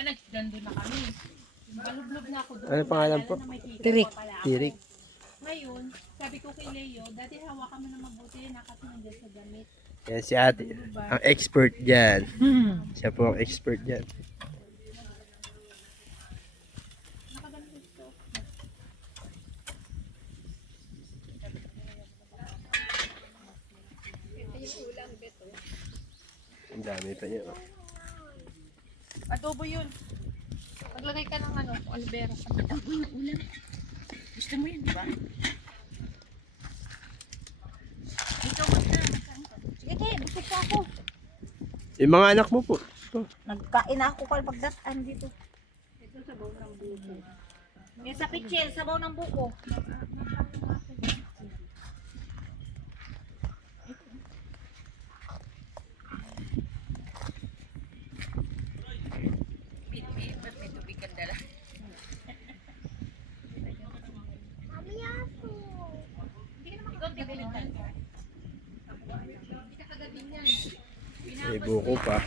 ba nandun na kami? Balublob na ako doon. Ano pangalan po? Tirik. Tirik. Ngayon, sabi ko kay Leo, dati hawakan mo na mabuti na kasi nandiyan sa damit. Yan si ate. Ang expert dyan. Siya po ang expert dyan. Ang dami pa niya. Adobo yun. Maglagay ka ng ano, albera sa ulam. Gusto mo yun, di ba? Ikaw sige, te, busog pa ako. Yung mga anak mo po. Nagkain na ako kalpagdataan dito. Ito sabaw ng buko. Yung sa pitchel, sabaw ng buko. May buko pa.